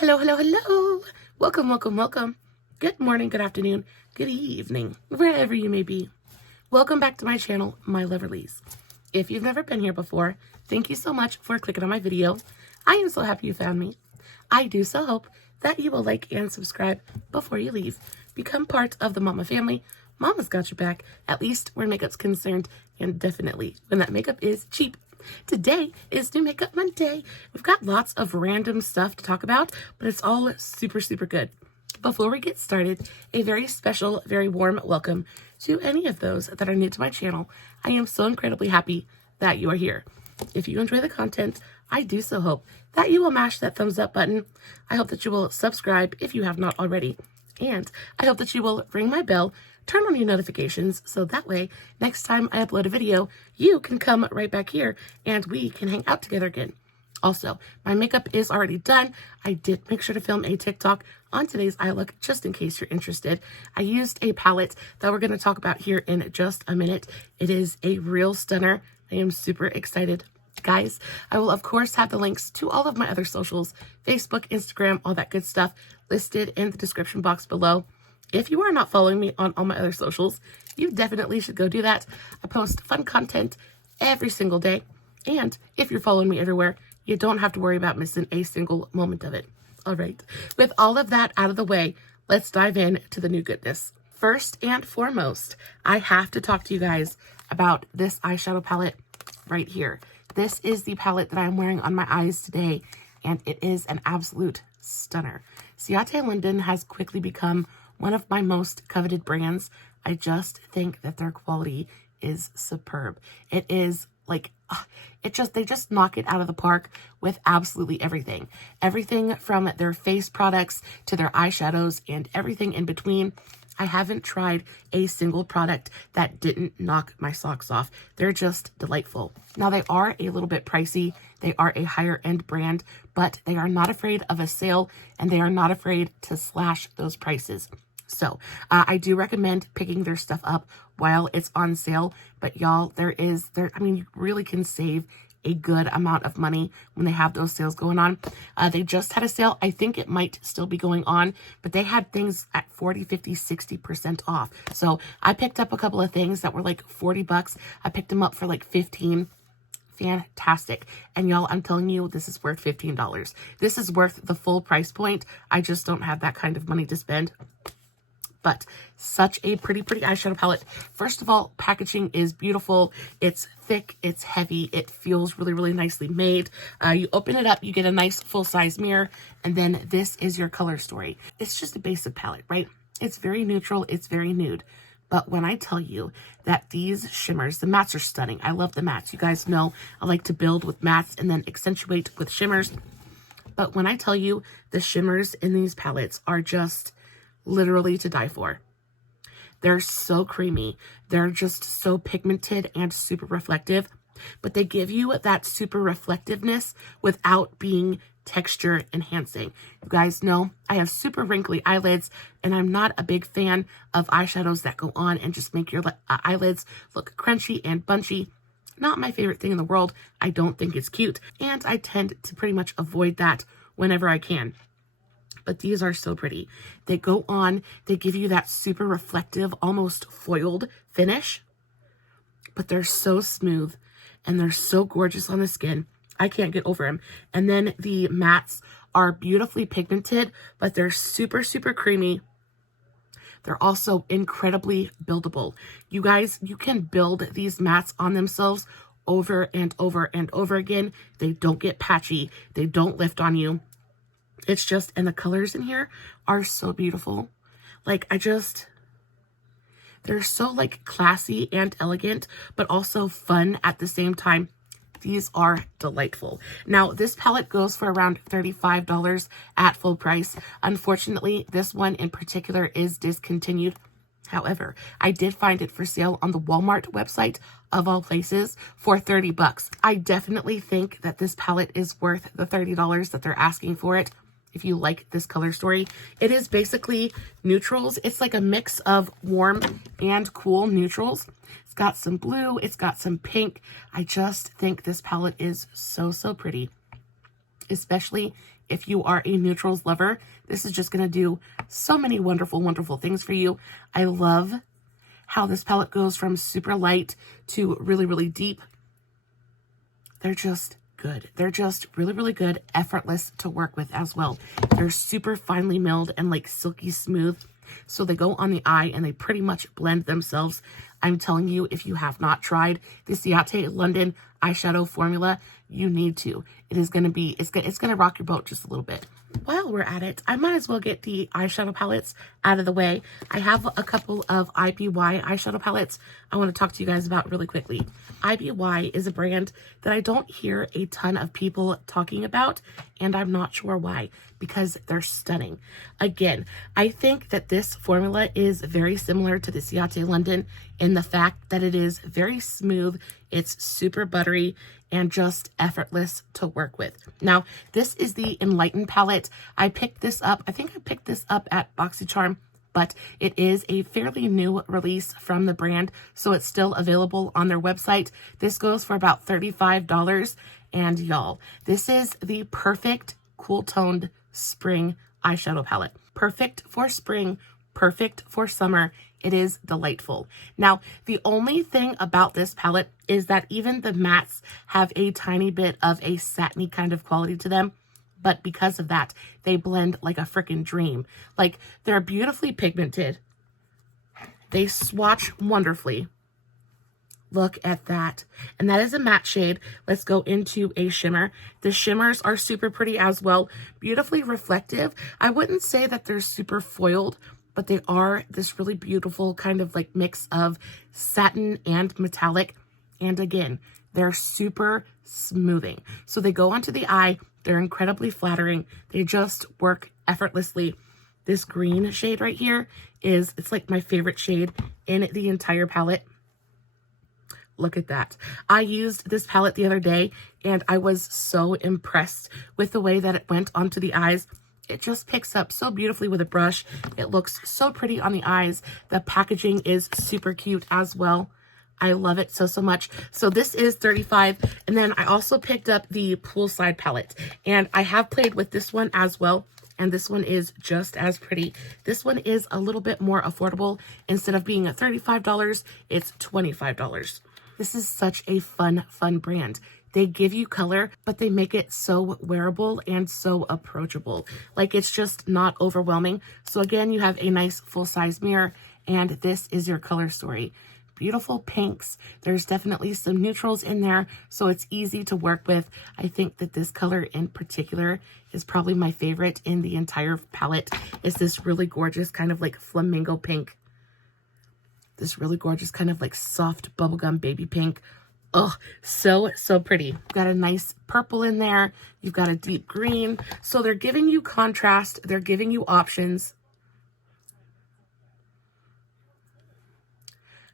Hello, hello, hello. Welcome, welcome, welcome. Good morning, good afternoon, good evening, wherever you may be. Welcome back to my channel, my Loverlies. If you've never been here before, thank you so much for clicking on my video. I am so happy you found me. I do so hope that you will like and subscribe before you leave. Become part of the Mama family. Mama's got your back, at least where makeup's concerned, and definitely when that makeup is cheap. Today is New Makeup Monday. We've got lots of random stuff to talk about, but it's all super, super good. Before we get started, a very special, very warm welcome to any of those that are new to my channel. I am so incredibly happy that you are here. If you enjoy the content, I do so hope that you will mash that thumbs up button. I hope that you will subscribe if you have not already. And I hope that you will ring my bell, turn on your notifications, so that way, next time I upload a video, you can come right back here and we can hang out together again. Also, my makeup is already done. I did make sure to film a TikTok on today's eye look, just in case you're interested. I used a palette that we're going to talk about here in just a minute. It is a real stunner. I am super excited. Guys, I will of course have the links to all of my other socials, Facebook, Instagram, all that good stuff listed in the description box below. If you are not following me on all my other socials, you definitely should go do that. I post fun content every single day. And if you're following me everywhere, you don't have to worry about missing a single moment of it. All right. With all of that out of the way, let's dive in to the new goodness. First and foremost, I have to talk to you guys about this eyeshadow palette right here. This is the palette that I'm wearing on my eyes today, and it is an absolute stunner. Ciate London has quickly become one of my most coveted brands. I just think that their quality is superb. It is like, they just knock it out of the park with absolutely everything. Everything from their face products to their eyeshadows and everything in between. I haven't tried a single product that didn't knock my socks off. They're just delightful. Now, they are a little bit pricey. They are a higher end brand, but they are not afraid of a sale and they are not afraid to slash those prices. So I do recommend picking their stuff up while it's on sale. But y'all, you really can save a good amount of money when they have those sales going on. They just had a sale. I think it might still be going on, but they had things at 40, 50, 60% off. So I picked up a couple of things that were like 40 bucks. I picked them up for like 15. Fantastic. And y'all, I'm telling you, this is worth $15. This is worth the full price point. I just don't have that kind of money to spend. But such a pretty eyeshadow palette. First of all, packaging is beautiful. It's thick, it's heavy, it feels really nicely made. You open it up, you get a nice full-size mirror, and then this is your color story. It's just a basic palette, right? It's very neutral, it's very nude. But when I tell you that these shimmers, the mattes are stunning. I love the mattes. You guys know I like to build with mattes and then accentuate with shimmers. But when I tell you the shimmers in these palettes are just literally to die for. They're so creamy. They're just so pigmented and super reflective, but they give you that super reflectiveness without being texture enhancing. You guys know I have super wrinkly eyelids, and I'm not a big fan of eyeshadows that go on and just make your eyelids look crunchy and bunchy. Not my favorite thing in the world. I don't think it's cute, and I tend to pretty much avoid that whenever I can. But these are so pretty. They go on, they give you that super reflective, almost foiled finish, but they're so smooth and they're so gorgeous on the skin. I can't get over them. And then the mattes are beautifully pigmented, but they're super creamy. They're also incredibly buildable. You guys, you can build these mattes on themselves over and over and over again. They don't get patchy. They don't lift on you. It's just, and the colors in here are so beautiful. Like, they're so like classy and elegant, but also fun at the same time. These are delightful. Now, this palette goes for around $35 at full price. Unfortunately, this one in particular is discontinued. However, I did find it for sale on the Walmart website, of all places, for 30 bucks. I definitely think that this palette is worth the $30 that they're asking for it. If you like this color story, it is basically neutrals. It's like a mix of warm and cool neutrals. It's got some blue, it's got some pink. I just think this palette is so pretty. especially if you are a neutrals lover. This is just going to do so many wonderful, wonderful things for you. I love how this palette goes from super light to really, really deep. They're just good. They're just really, really good, effortless to work with as well. They're super finely milled and like silky smooth. So they go on the eye and they pretty much blend themselves. I'm telling you, if you have not tried the Ciate London eyeshadow formula, you need to. It is going to be, it's going to rock your boat just a little bit. While we're at it, I might as well get the eyeshadow palettes out of the way. I have a couple of IBY eyeshadow palettes I want to talk to you guys about really quickly. IBY is a brand that I don't hear a ton of people talking about, and I'm not sure why, because they're stunning. Again, I think that this formula is very similar to the Ciate London in the fact that it is very smooth, it's super buttery, and just effortless to work with. Now, this is the Enlighten palette. I picked this up, I think I picked this up at BoxyCharm, but it is a fairly new release from the brand, so it's still available on their website. This goes for about $35, and y'all, this is the perfect cool toned spring eyeshadow palette. Perfect for spring, perfect for summer. It is delightful. Now, the only thing about this palette is that even the mattes have a tiny bit of a satiny kind of quality to them. But because of that, they blend like a freaking dream. Like, they're beautifully pigmented. They swatch wonderfully. Look at that. And that is a matte shade. Let's go into a shimmer. The shimmers are super pretty as well. Beautifully reflective. I wouldn't say that they're super foiled, but they are this really beautiful kind of like mix of satin and metallic. And again, they're super smoothing. So they go onto the eye. They're incredibly flattering. They just work effortlessly. This green shade right here it's like my favorite shade in the entire palette. Look at that. I used this palette the other day and I was so impressed with the way that it went onto the eyes. It just picks up so beautifully with a brush. It looks so pretty on the eyes. The packaging is super cute as well. I love it so, so much. So this is $35. And then I also picked up the Poolside palette. And I have played with this one as well. And this one is just as pretty. This one is a little bit more affordable. Instead of being $35, it's $25. This is such a fun, fun brand. They give you color, but they make it so wearable and so approachable. Like, it's just not overwhelming. So again, you have a nice full-size mirror, and this is your color story. Beautiful pinks. There's definitely some neutrals in there, so it's easy to work with. I think that this color in particular is probably my favorite in the entire palette. It's this really gorgeous kind of like flamingo pink. This really gorgeous kind of like soft bubblegum baby pink. Oh, so, so pretty. You've got a nice purple in there. You've got a deep green. So they're giving you contrast. They're giving you options.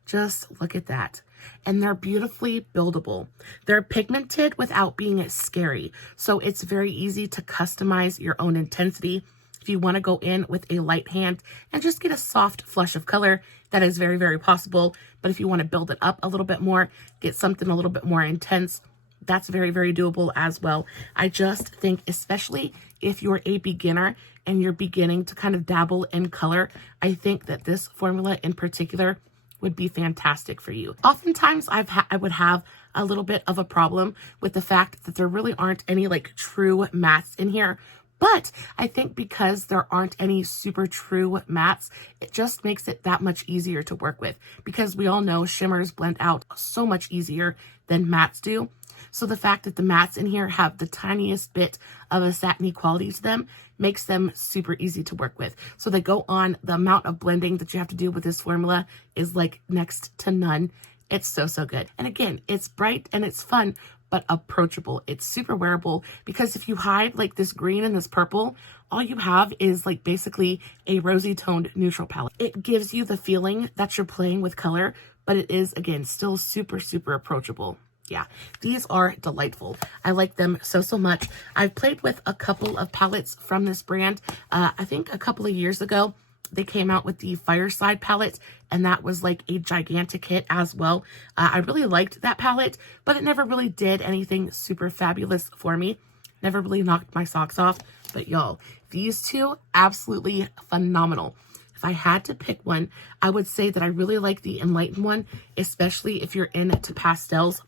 Just look at that. And they're beautifully buildable. They're pigmented without being scary. So it's very easy to customize your own intensity. If you want to go in with a light hand and just get a soft flush of color, that is very, very possible. But if you want to build it up a little bit more, get something a little bit more intense, that's very, very doable as well. I just think, especially if you're a beginner and you're beginning to kind of dabble in color, I think that this formula in particular would be fantastic for you. Oftentimes I would have a little bit of a problem with the fact that there really aren't any like true mattes in here. But I think because there aren't any super true mattes, it just makes it that much easier to work with, because we all know shimmers blend out so much easier than mattes do. So the fact that the mattes in here have the tiniest bit of a satiny quality to them makes them super easy to work with. So they go on. The amount of blending that you have to do with this formula is like next to none. It's so, so good. And again, it's bright and it's fun, but approachable. It's super wearable, because if you hide like this green and this purple, all you have is like basically a rosy toned neutral palette. It gives you the feeling that you're playing with color, but it is, again, still super, super approachable. Yeah, these are delightful. I like them so, so much. I've played with a couple of palettes from this brand. I think a couple of years ago, they came out with the Fireside palette, and that was like a gigantic hit as well. I really liked that palette, but it never really did anything super fabulous for me. never really knocked my socks off. But y'all, these two, absolutely phenomenal. If I had to pick one, I would say that I really like the Enlighten one, especially if you're into pastels.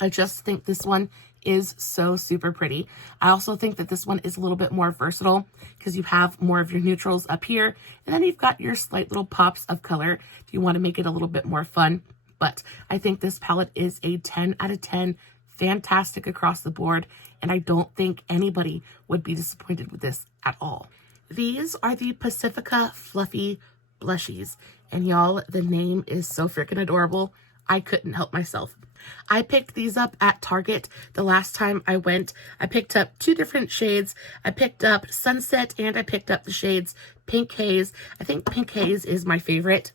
I just think this one is so super pretty. I also think that this one is a little bit more versatile because you have more of your neutrals up here, and then you've got your slight little pops of color if you want to make it a little bit more fun. But I think this palette is a 10 out of 10, fantastic across the board, and I don't think anybody would be disappointed with this at all. These are the Pacifica Fluffy Blushies, and y'all, the name is so freaking adorable. I couldn't help myself. I picked these up at Target the last time I went. I picked up two different shades. I picked up Sunset and I picked up the shades Pink Haze. I think Pink Haze is my favorite,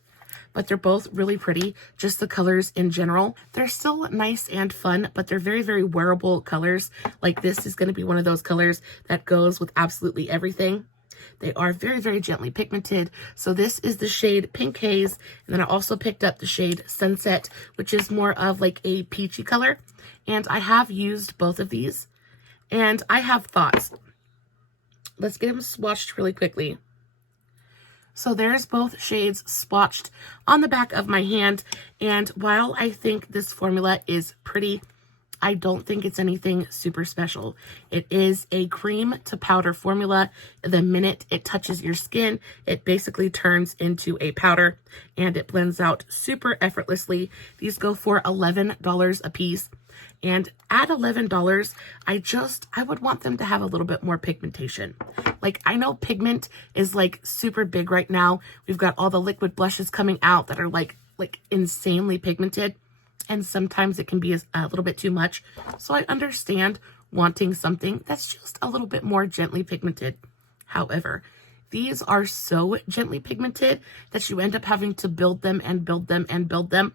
but they're both really pretty. Just the colors in general. They're still nice and fun, but they're very, very wearable colors. Like this is going to be one of those colors that goes with absolutely everything. They are very, very gently pigmented. So this is the shade Pink Haze. And then I also picked up the shade Sunset, which is more of like a peachy color. And I have used both of these. And I have thoughts. Let's get them swatched really quickly. So there's both shades swatched on the back of my hand. And while I think this formula is pretty, I don't think it's anything super special. It is a cream to powder formula. The minute it touches your skin, it basically turns into a powder and it blends out super effortlessly. These go for $11 a piece. And at $11, I would want them to have a little bit more pigmentation. Like, I know pigment is like super big right now. We've got all the liquid blushes coming out that are like insanely pigmented. And sometimes it can be a little bit too much. So I understand wanting something that's just a little bit more gently pigmented. However, these are so gently pigmented that you end up having to build them and build them and build them.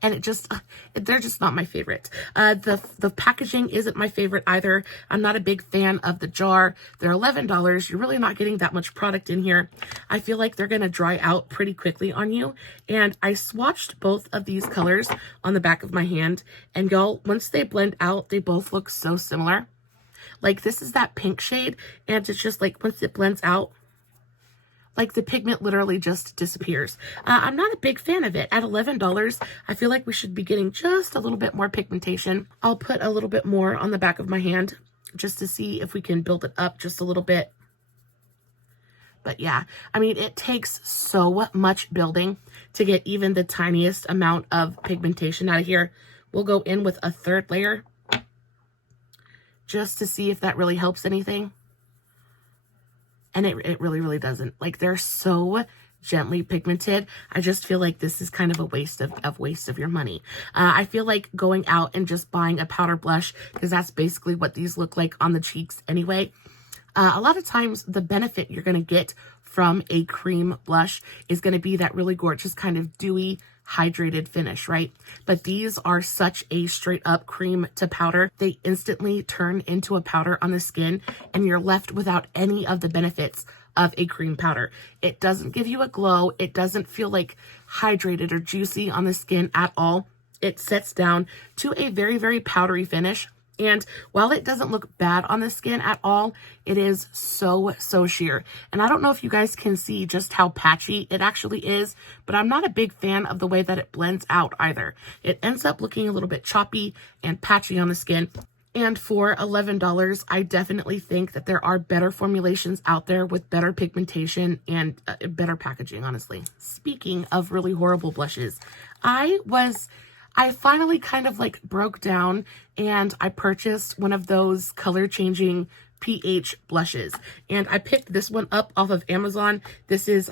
And they're just not my favorite. The packaging isn't my favorite either. I'm not a big fan of the jar. They're $11. You're really not getting that much product in here. I feel like they're going to dry out pretty quickly on you. And I swatched both of these colors on the back of my hand. And y'all, once they blend out, they both look so similar. Like this is that pink shade. And it's just like once it blends out, like the pigment literally just disappears. I'm not a big fan of it. At $11, I feel like we should be getting just a little bit more pigmentation. I'll put a little bit more on the back of my hand just to see if we can build it up just a little bit. But yeah, I mean, it takes so much building to get even the tiniest amount of pigmentation out of here. We'll go in with a third layer just to see if that really helps anything. And it really, really doesn't. Like, they're so gently pigmented. I just feel like this is kind of a waste of your money. I feel like going out and just buying a powder blush, because that's basically what these look like on the cheeks anyway. A lot of times the benefit you're going to get from a cream blush is going to be that really gorgeous kind of dewy, hydrated finish, right? But these are such a straight up cream to powder. They instantly turn into a powder on the skin and you're left without any of the benefits of a cream powder. It doesn't give you a glow. It doesn't feel like hydrated or juicy on the skin at all. It sets down to a very, very powdery finish. And while it doesn't look bad on the skin at all, it is so sheer. And I don't know if you guys can see just how patchy it actually is, but I'm not a big fan of the way that it blends out either. It ends up looking a little bit choppy and patchy on the skin. And for $11, I definitely think that there are better formulations out there with better pigmentation and better packaging, honestly. Speaking of really horrible blushes, I finally kind of like broke down and I purchased one of those color changing pH blushes. And I picked this one up off of Amazon. This is,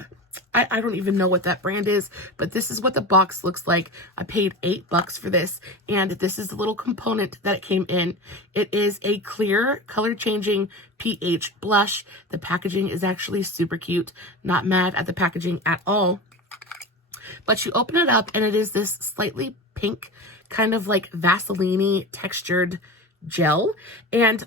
I don't even know what that brand is, but this is what the box looks like. I paid $8 for this, and this is the little component that it came in. It is a clear color changing pH blush. The packaging is actually super cute. Not mad at the packaging at all. But you open it up and it is this slightly pink, kind of like Vaseline-y textured gel. And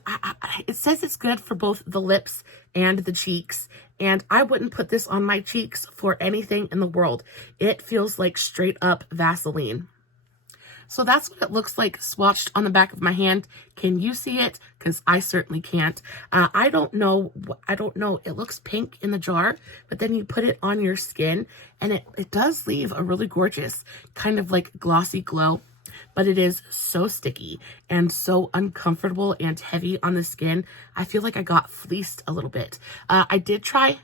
it says it's good for both the lips and the cheeks. And I wouldn't put this on my cheeks for anything in the world. It feels like straight up Vaseline. So that's what it looks like swatched on the back of my hand. Can you see it? Because I certainly can't. I don't know. It looks pink in the jar, but then you put it on your skin and it does leave a really gorgeous kind of like glossy glow, but it is so sticky and so uncomfortable and heavy on the skin. I feel like I got fleeced a little bit. I did try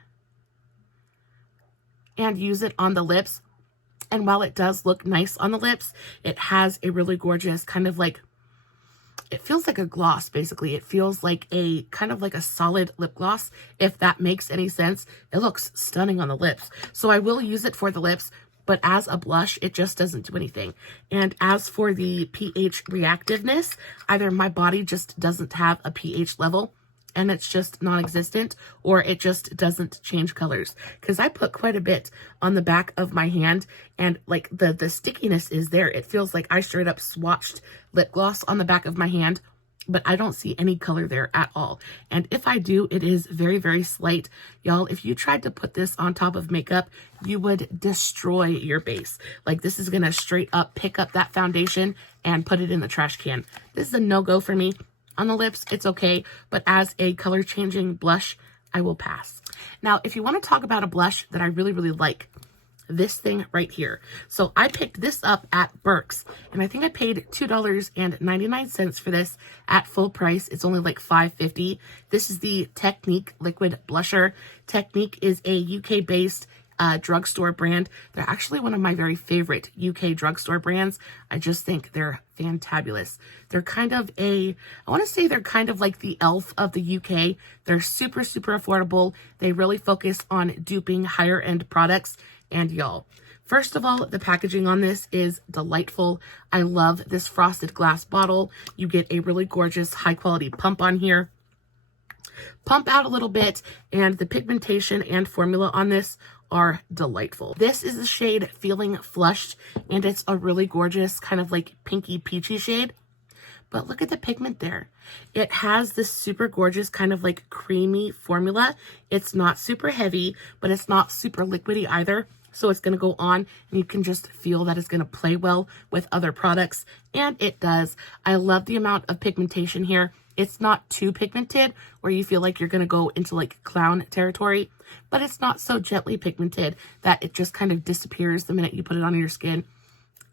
and use it on the lips. And while it does look nice on the lips, it has a really gorgeous kind of like, it feels like a gloss, basically. It feels like a kind of like a solid lip gloss, if that makes any sense. It looks stunning on the lips. So I will use it for the lips, but as a blush, it just doesn't do anything. And as for the pH reactiveness, either my body just doesn't have a pH level and it's just non-existent, or it just doesn't change colors. Because I put quite a bit on the back of my hand, and like the stickiness is there. It feels like I straight up swatched lip gloss on the back of my hand, but I don't see any color there at all. And if I do, it is very, very slight. Y'all, if you tried to put this on top of makeup, you would destroy your base. Like, this is gonna straight up pick up that foundation and put it in the trash can. This is a no-go for me. On the lips, it's okay, but as a color changing blush, I will pass. Now, if you want to talk about a blush that I really, really like, this thing right here. So I picked this up at Burke's, and I think I paid $2.99 for this at full price. It's only like $5.50. This is the Technic liquid blusher. Technic is a UK-based drugstore brand. They're actually one of my very favorite UK drugstore brands. I just think they're fantabulous. They're kind of I want to say they're kind of like the Elf of the UK. They're super, super affordable. They really focus on duping higher end products. And y'all, first of all, the packaging on this is delightful. I love this frosted glass bottle. You get a really gorgeous high quality pump on here. Pump out a little bit, and the pigmentation and formula on this are delightful. This is the shade Feeling Flushed, and it's a really gorgeous kind of like pinky peachy shade. But look at the pigment there. It has this super gorgeous kind of like creamy formula. It's not super heavy, but it's not super liquidy either. So it's going to go on and you can just feel that it's going to play well with other products. And it does. I love the amount of pigmentation here. It's not too pigmented where you feel like you're going to go into like clown territory, but it's not so gently pigmented that it just kind of disappears the minute you put it on your skin.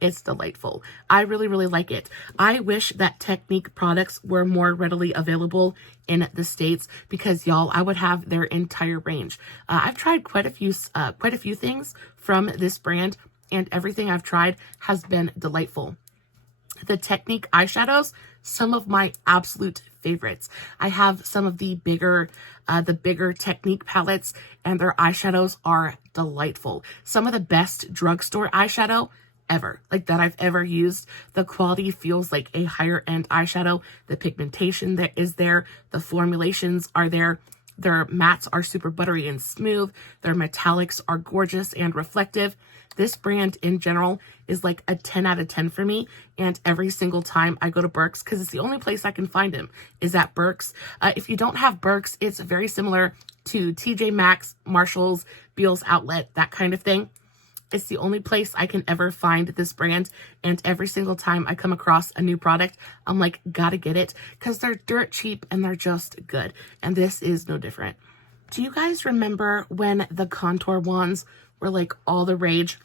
It's delightful. I really, really like it. I wish that Technic products were more readily available in the States, because y'all, I would have their entire range. I've tried quite a few things from this brand, and everything I've tried has been delightful. The Technic eyeshadows, some of my absolute favorites. I have some of the bigger Technic palettes, and their eyeshadows are delightful. Some of the best drugstore eyeshadow ever, like that I've ever used. The quality feels like a higher end eyeshadow. The pigmentation that is there, the formulations are there. Their mattes are super buttery and smooth. Their metallics are gorgeous and reflective. This brand in general is like a 10 out of 10 for me. And every single time I go to Burke's, because it's the only place I can find them, is at Burke's. If you don't have Burke's, it's very similar to TJ Maxx, Marshall's, Beal's Outlet, that kind of thing. It's the only place I can ever find this brand, and every single time I come across a new product, I'm like, gotta get it, because they're dirt cheap and they're just good, and this is no different. Do you guys remember when the contour wands were like all the rage?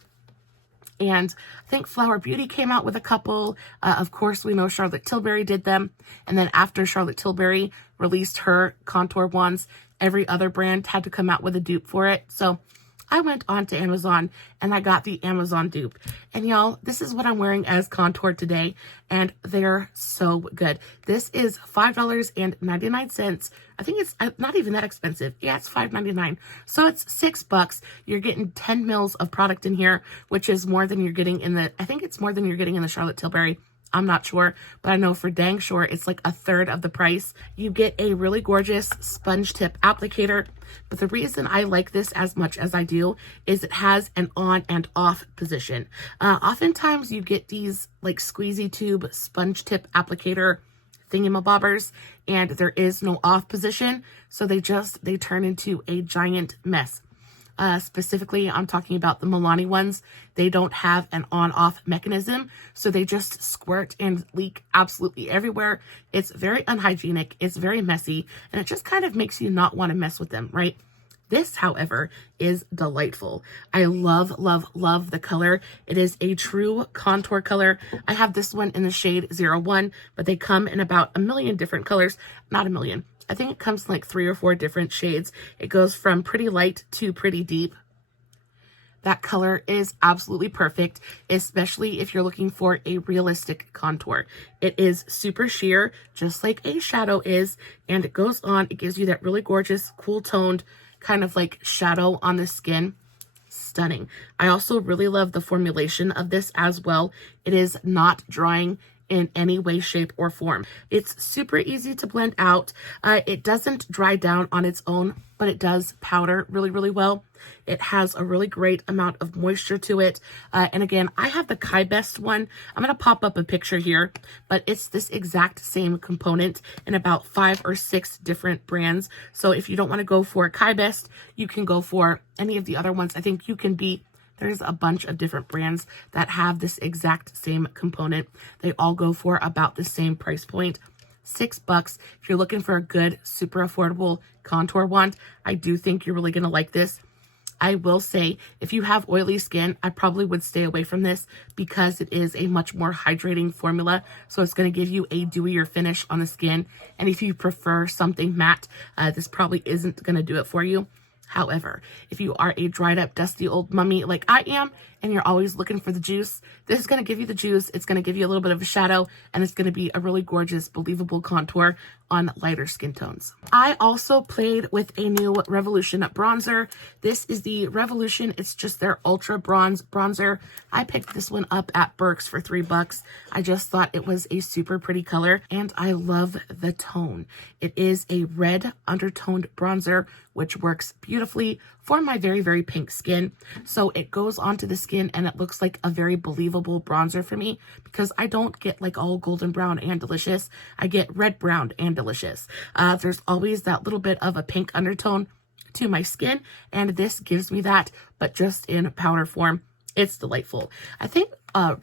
And I think Flower Beauty came out with a couple. Of course, we know Charlotte Tilbury did them, and then after Charlotte Tilbury released her contour wands, every other brand had to come out with a dupe for it. So I went onto Amazon and I got the Amazon dupe. And y'all, this is what I'm wearing as contour today, and they're so good. This is $5.99. I think it's not even that expensive. Yeah, it's $5.99. So it's $6. You're getting 10 mils of product in here, which is more than you're getting in the, I think it's more than you're getting in the Charlotte Tilbury. I'm not sure, but I know for dang sure it's like a third of the price. You get a really gorgeous sponge tip applicator, but the reason I like this as much as I do is it has an on and off position. Oftentimes you get these like squeezy tube sponge tip applicator thingamabobbers, and there is no off position, so they turn into a giant mess. Specifically, I'm talking about the Milani ones. They don't have an on-off mechanism, so they just squirt and leak absolutely everywhere. It's very unhygienic, it's very messy, and it just kind of makes you not want to mess with them, right? This, however, is delightful. I love, love, love the color. It is a true contour color. I have this one in the shade 01, but they come in about a million different colors. Not a million. I think it comes in like 3 or 4 different shades. It goes from pretty light to pretty deep. That color is absolutely perfect, especially if you're looking for a realistic contour. It is super sheer, just like eyeshadow is, and it goes on. It gives you that really gorgeous, cool toned kind of like shadow on the skin. Stunning. I also really love the formulation of this as well. It is not drying in any way, shape, or form. It's super easy to blend out. It doesn't dry down on its own, but it does powder really, really well. It has a really great amount of moisture to it. And again, I have the Qibest one. I'm going to pop up a picture here, but it's this exact same component in about 5 or 6 different brands. So if you don't want to go for Qibest, you can go for any of the other ones. I think Ucanbe. There's a bunch of different brands that have this exact same component. They all go for about the same price point. $6. If you're looking for a good, super affordable contour wand, I do think you're really going to like this. I will say, if you have oily skin, I probably would stay away from this because it is a much more hydrating formula. So it's going to give you a dewier finish on the skin. And if you prefer something matte, this probably isn't going to do it for you. However, if you are a dried up, dusty old mummy like I am, and you're always looking for the juice, this is going to give you the juice. It's going to give you a little bit of a shadow, and it's going to be a really gorgeous, believable contour on lighter skin tones. I also played with a new Revolution bronzer. This is the Revolution. It's just their Ultra Bronze bronzer. I picked this one up at Burke's for $3. I just thought it was a super pretty color, and I love the tone. It is a red undertoned bronzer, which works beautifully for my very, very pink skin. So it goes onto the skin and it looks like a very believable bronzer for me because I don't get like all golden brown and delicious. I get red brown and delicious. There's always that little bit of a pink undertone to my skin, and this gives me that, but just in powder form. It's delightful. I think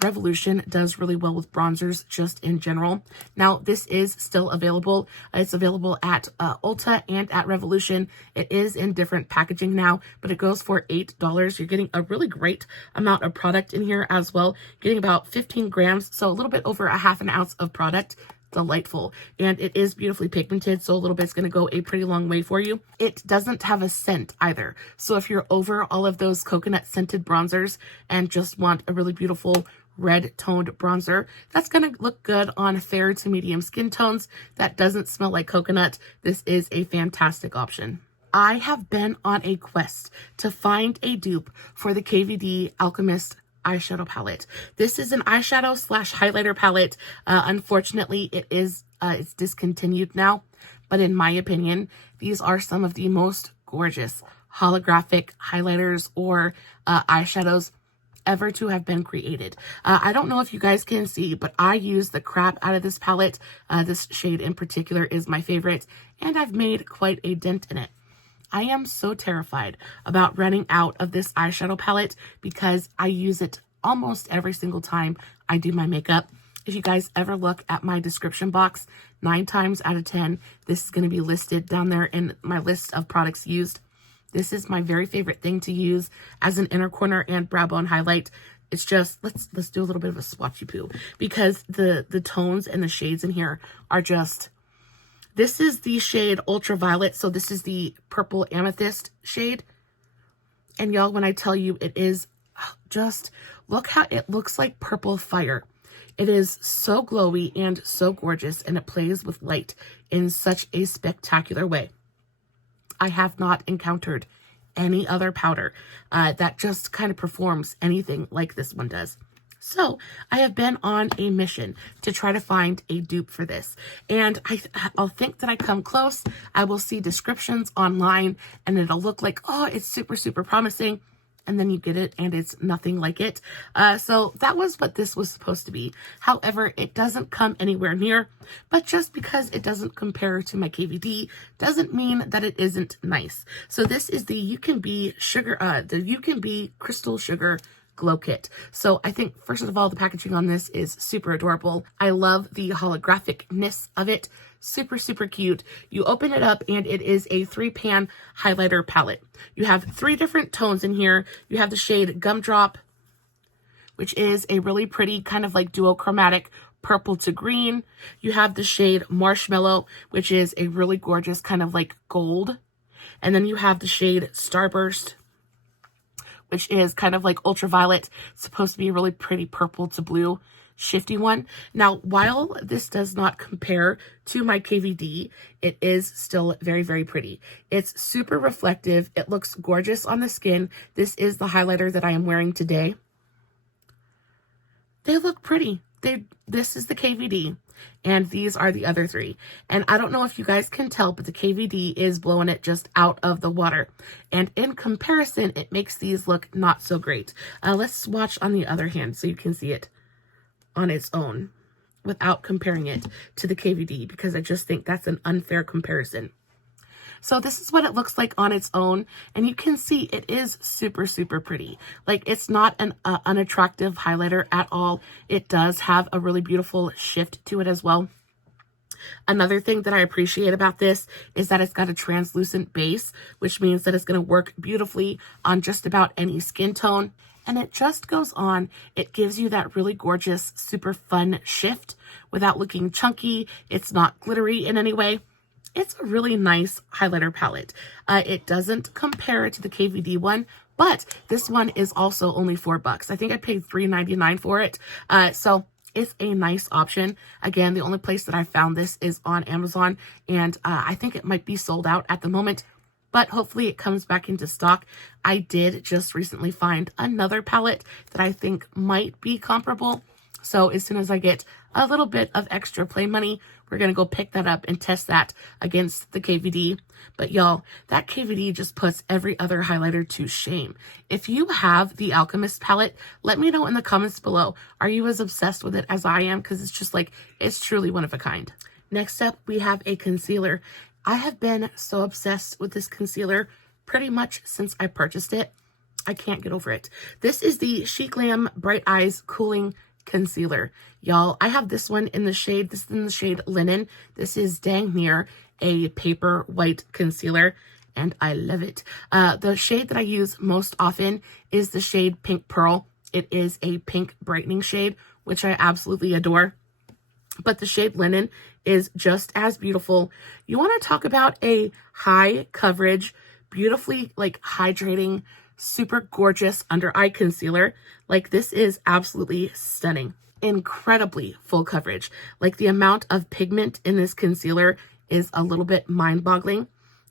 Revolution does really well with bronzers just in general. Now, this is still available. It's available at Ulta and at Revolution. It is in different packaging now, but it goes for $8. You're getting a really great amount of product in here as well. Getting about 15 grams, so a little bit over a half an ounce of product. Delightful. And it is beautifully pigmented, so a little bit's going to go a pretty long way for you. It doesn't have a scent either. So if you're over all of those coconut scented bronzers and just want a really beautiful red toned bronzer, that's going to look good on fair to medium skin tones that doesn't smell like coconut. This is a fantastic option. I have been on a quest to find a dupe for the KVD Alchemist eyeshadow palette. This is an eyeshadow / highlighter palette. Unfortunately, it's discontinued now, but in my opinion, these are some of the most gorgeous holographic highlighters or eyeshadows ever to have been created. I don't know if you guys can see, but I use the crap out of this palette. This shade in particular is my favorite, and I've made quite a dent in it. I am so terrified about running out of this eyeshadow palette because I use it almost every single time I do my makeup. If you guys ever look at my description box, 9 times out of 10, this is going to be listed down there in my list of products used. This is my very favorite thing to use as an inner corner and brow bone highlight. It's just, let's do a little bit of a swatchy poo because the tones and the shades in here are just... This is the shade Ultraviolet, so this is the purple amethyst shade. And y'all, when I tell you it is just, look how it looks like purple fire. It is so glowy and so gorgeous, and it plays with light in such a spectacular way. I have not encountered any other powder that just kind of performs anything like this one does. So I have been on a mission to try to find a dupe for this. And I'll think that I come close. I will see descriptions online and it'll look like, oh, it's super, super promising. and then you get it and it's nothing like it. So that was what this was supposed to be. However, it doesn't come anywhere near, but just because it doesn't compare to my KVD doesn't mean that it isn't nice. So this is the Ucanbe sugar, the Ucanbe crystal sugar glow kit. So I think first of all, the packaging on this is super adorable. I love the holographicness of it. Super, super cute. You open it up and it is a 3-pan highlighter palette. You have 3 different tones in here. You have the shade Gumdrop, which is a really pretty kind of like duochromatic purple to green. You have the shade Marshmallow, which is a really gorgeous kind of like gold. And then you have the shade Starburst, which is kind of like ultraviolet. It's supposed to be a really pretty purple to blue shifty one. Now, while this does not compare to my KVD, it is still very, very pretty. It's super reflective. It looks gorgeous on the skin. This is the highlighter that I am wearing today. They look pretty. This is the KVD, and these are the other 3. And I don't know if you guys can tell, but the KVD is blowing it just out of the water. And in comparison, it makes these look not so great. Let's swatch on the other hand so you can see it on its own without comparing it to the KVD, because I just think that's an unfair comparison. So this is what it looks like on its own, and you can see it is super, super pretty. Like, it's not an unattractive highlighter at all. It does have a really beautiful shift to it as well. Another thing that I appreciate about this is that it's got a translucent base, which means that it's going to work beautifully on just about any skin tone. And it just goes on. It gives you that really gorgeous, super fun shift without looking chunky. It's not glittery in any way. It's a really nice highlighter palette. It doesn't compare to the KVD one, but this one is also only $4. I think I paid $3.99 for it. So it's a nice option. Again, the only place that I found this is on Amazon, and I think it might be sold out at the moment, but hopefully it comes back into stock. I did just recently find another palette that I think might be comparable. So as soon as I get a little bit of extra play money, we're going to go pick that up and test that against the KVD. But y'all, that KVD just puts every other highlighter to shame. If you have the Alchemist palette, let me know in the comments below. Are you as obsessed with it as I am? Because it's just like, it's truly one of a kind. Next up, we have a concealer. I have been so obsessed with this concealer pretty much since I purchased it. I can't get over it. This is the Sheglam Bright Eyes Cooling Concealer. Y'all, I have this one in the shade, this is in the shade Linen. This is dang near a paper white concealer, and I love it. The shade that I use most often is the shade Pink Pearl. It is a pink brightening shade, which I absolutely adore. But the shade Linen is just as beautiful. You want to talk about a high coverage, beautifully like hydrating, super gorgeous under eye concealer. Like, this is absolutely stunning. Incredibly full coverage. Like, the amount of pigment in this concealer is a little bit mind-boggling.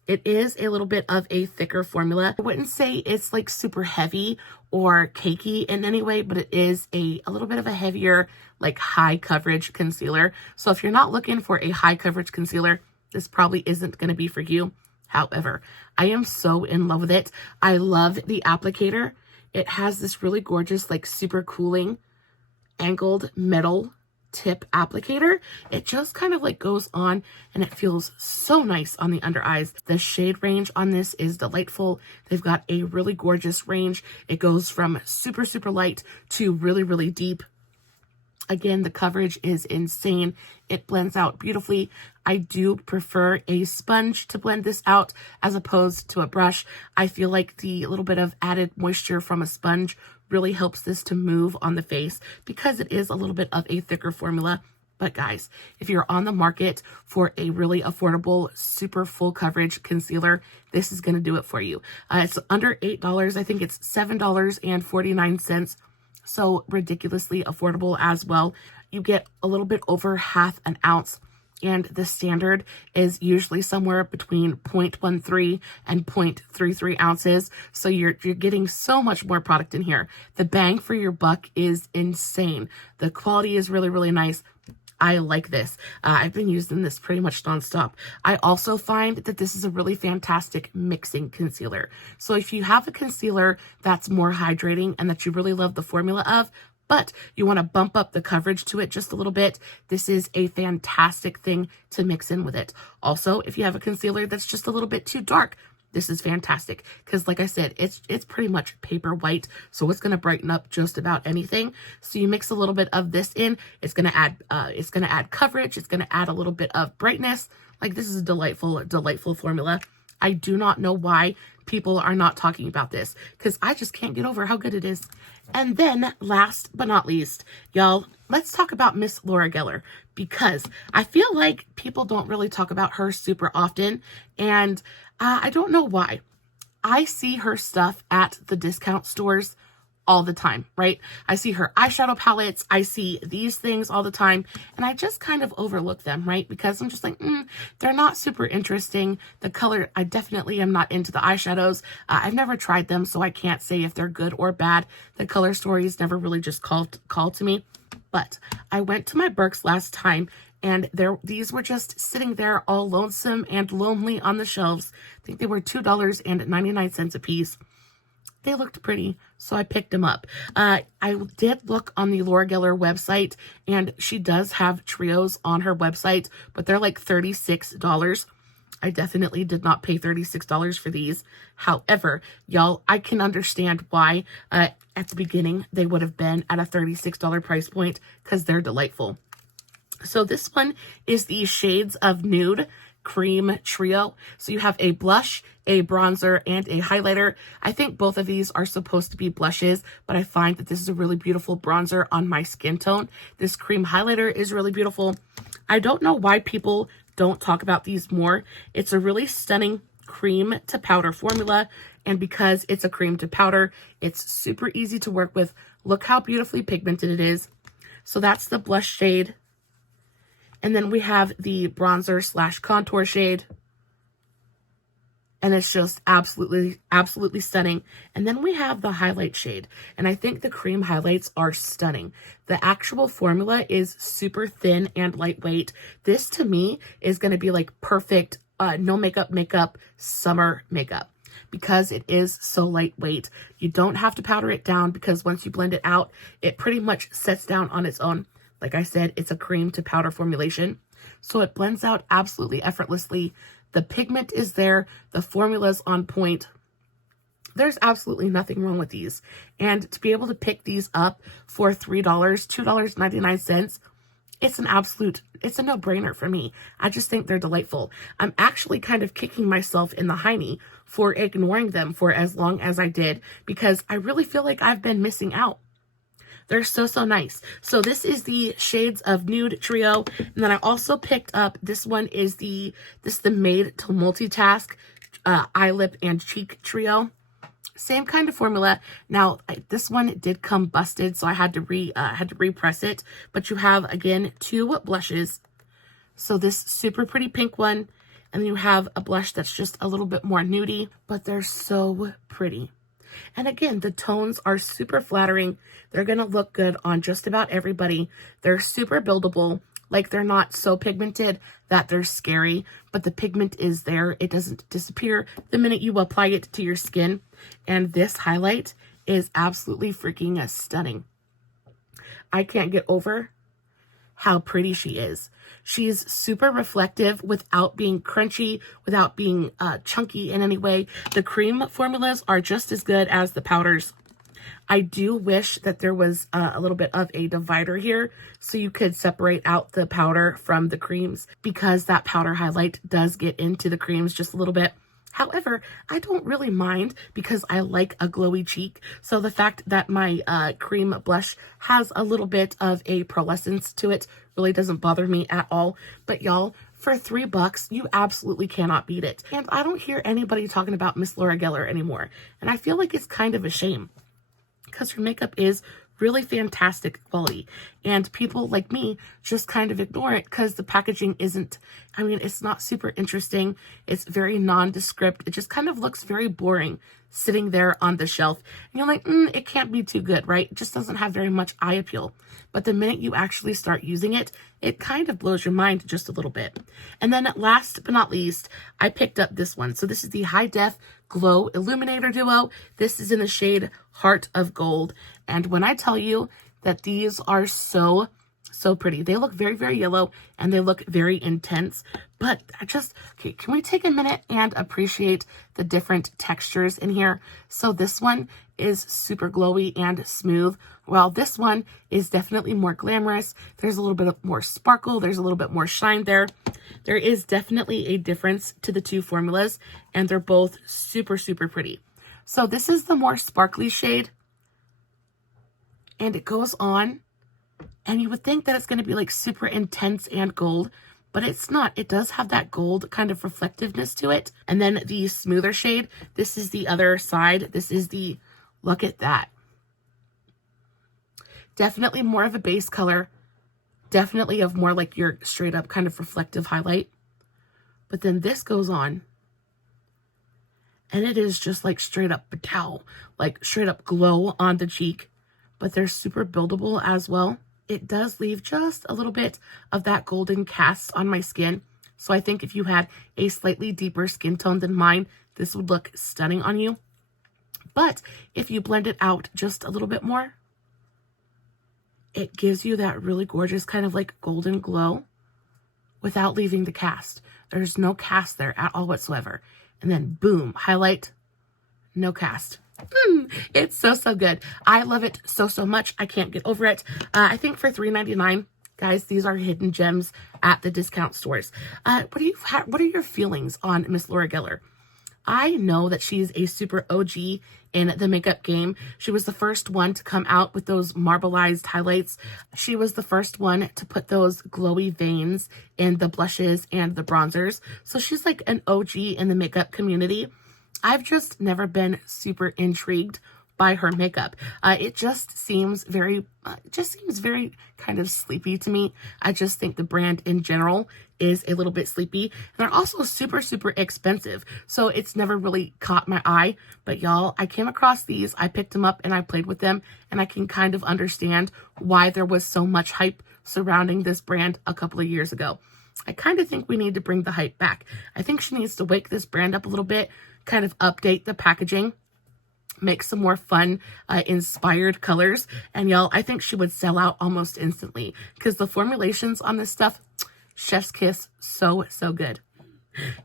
It is a little bit of a thicker formula. I wouldn't say it's like super heavy or cakey in any way, but it is a little bit of a heavier, like high coverage concealer. So if you're not looking for a high coverage concealer, this probably isn't going to be for you. However, I am so in love with it. I love the applicator. It has this really gorgeous, like super cooling angled metal tip applicator. It just kind of like goes on and it feels so nice on the under eyes. The shade range on this is delightful. They've got a really gorgeous range. It goes from super, super light to really, really deep. Again, the coverage is insane. It blends out beautifully. I do prefer a sponge to blend this out as opposed to a brush. I feel like the little bit of added moisture from a sponge really helps this to move on the face because it is a little bit of a thicker formula. But guys, if you're on the market for a really affordable, super full coverage concealer, this is going to do it for you. It's under $8. I think it's $7.49. So ridiculously affordable as well. You get a little bit over half an ounce, and the standard is usually somewhere between 0.13 and 0.33 ounces. So you're getting so much more product in here. The bang for your buck is insane. The quality is really, really nice. I like this. I've been using this pretty much nonstop. I also find that this is a really fantastic mixing concealer. So if you have a concealer that's more hydrating and that you really love the formula of, but you want to bump up the coverage to it just a little bit, this is a fantastic thing to mix in with it. Also, if you have a concealer that's just a little bit too dark, this is fantastic because, like I said, it's pretty much paper white, so it's going to brighten up just about anything. So you mix a little bit of this in, it's going to add coverage, it's going to add a little bit of brightness. Like, this is a delightful formula. I do not know why people are not talking about this because I just can't get over how good it is. And then last but not least, y'all, let's talk about Miss Laura Geller, because I feel like people don't really talk about her super often, and I don't know why. I see her stuff at the discount stores all the time, right? I see her eyeshadow palettes, I see these things all the time, and I just kind of overlook them, right? Because I'm just like, they're not super interesting. The color, I definitely am not into the eyeshadows. I've never tried them, so I can't say if they're good or bad. The color stories never really just called to me. But I went to my Burke's last time, and these were just sitting there all lonesome and lonely on the shelves. I think they were $2.99 a piece. They looked pretty, so I picked them up. I did look on the Laura Geller website, and she does have trios on her website, but they're like $36. I definitely did not pay $36 for these. However, y'all, I can understand why at the beginning they would have been at a $36 price point, because they're delightful. So this one is the Shades of Nude Cream Trio. So you have a blush, a bronzer, and a highlighter. I think both of these are supposed to be blushes, but I find that this is a really beautiful bronzer on my skin tone. This cream highlighter is really beautiful. I don't know why people don't talk about these more. It's a really stunning cream to powder formula, and because it's a cream to powder, it's super easy to work with. Look how beautifully pigmented it is. So that's the blush shade. And then we have the bronzer slash contour shade. And it's just absolutely stunning. And then we have the highlight shade. And I think the cream highlights are stunning. The actual formula is super thin and lightweight. This to me is going to be like perfect no makeup summer makeup. Because it is so lightweight. You don't have to powder it down, because once you blend it out, it pretty much sets down on its own. Like I said, it's a cream to powder formulation, so it blends out absolutely effortlessly. The pigment is there. The formula's on point. There's absolutely nothing wrong with these. And to be able to pick these up for $3, $2.99, it's a no-brainer for me. I just think they're delightful. I'm actually kind of kicking myself in the hiney for ignoring them for as long as I did, because I really feel like I've been missing out. They're so nice. So this is the Shades of Nude Trio. And then I also picked up, this is the Made to Multitask Eye, Lip, and Cheek Trio. Same kind of formula. Now, this one did come busted, so I had to repress it. But you have, again, two blushes. So this super pretty pink one. And then you have a blush that's just a little bit more nudie, but they're so pretty. And again, the tones are super flattering. They're going to look good on just about everybody. They're super buildable. Like, they're not so pigmented that they're scary, but the pigment is there. It doesn't disappear the minute you apply it to your skin. And this highlight is absolutely freaking stunning. I can't get over how pretty she is. She's super reflective without being crunchy, without being chunky in any way. The cream formulas are just as good as the powders. I do wish that there was a little bit of a divider here so you could separate out the powder from the creams, because that powder highlight does get into the creams just a little bit. However, I don't really mind, because I like a glowy cheek. So the fact that my cream blush has a little bit of a pearlescence to it really doesn't bother me at all. But y'all, for $3, you absolutely cannot beat it. And I don't hear anybody talking about Miss Laura Geller anymore. And I feel like it's kind of a shame, because her makeup is really fantastic quality. And people like me just kind of ignore it because the packaging isn't, I mean, it's not super interesting. It's very nondescript. It just kind of looks very boring sitting there on the shelf. And you're like, it can't be too good, right? It just doesn't have very much eye appeal. But the minute you actually start using it, it kind of blows your mind just a little bit. And then last but not least, I picked up this one. So this is the High Def Glow Illuminator Duo. This is in the shade Heart of Gold. And when I tell you that these are so pretty, they look very, very yellow and they look very intense. But okay, can we take a minute and appreciate the different textures in here? So this one is super glowy and smooth, while this one is definitely more glamorous. There's a little bit of more sparkle. There's a little bit more shine there. There is definitely a difference to the two formulas, and they're both super, super pretty. So this is the more sparkly shade, and it goes on, and you would think that it's going to be like super intense and gold, but it's not. It does have that gold kind of reflectiveness to it. And then the smoother shade, this is the other side. This is the, look at that. Definitely more of a base color. Definitely of more like your straight up kind of reflective highlight. But then this goes on, and it is just like straight up patel, like straight up glow on the cheek. But they're super buildable as well. It does leave just a little bit of that golden cast on my skin. So I think if you had a slightly deeper skin tone than mine, this would look stunning on you. But if you blend it out just a little bit more, it gives you that really gorgeous kind of like golden glow without leaving the cast. There's no cast there at all whatsoever. And then boom, highlight, no cast. It's so good. I love it so much. I can't get over it. I think for $3.99, guys, these are hidden gems at the discount stores. What are your feelings on Miss Laura Geller? I know that she's a super OG in the makeup game. She was the first one to come out with those marbleized highlights. She was the first one to put those glowy veins in the blushes and the bronzers. So she's like an OG in the makeup community. I've just never been super intrigued by her makeup. It just seems very kind of sleepy to me. I just think the brand in general is a little bit sleepy. And they're also super expensive. So it's never really caught my eye. But y'all, I came across these, I picked them up and I played with them. And I can kind of understand why there was so much hype surrounding this brand a couple of years ago. I kind of think we need to bring the hype back. I think she needs to wake this brand up a little bit, kind of update the packaging, make some more fun, inspired colors. And y'all, I think she would sell out almost instantly because the formulations on this stuff, chef's kiss, so good.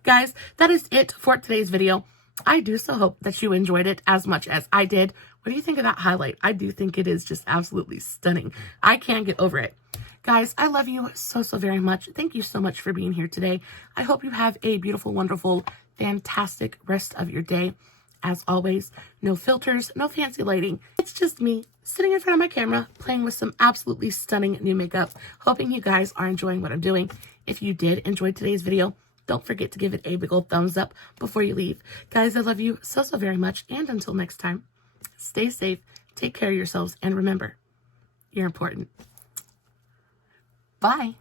Guys, that is it for today's video. I do so hope that you enjoyed it as much as I did. What do you think of that highlight? I do think it is just absolutely stunning. I can't get over it. Guys, I love you so very much. Thank you so much for being here today. I hope you have a beautiful, wonderful, fantastic rest of your day. As always, no filters, no fancy lighting. It's just me sitting in front of my camera, playing with some absolutely stunning new makeup, hoping you guys are enjoying what I'm doing. If you did enjoy today's video, don't forget to give it a big old thumbs up before you leave. Guys, I love you so very much. And until next time, stay safe, take care of yourselves, and remember, you're important. Bye.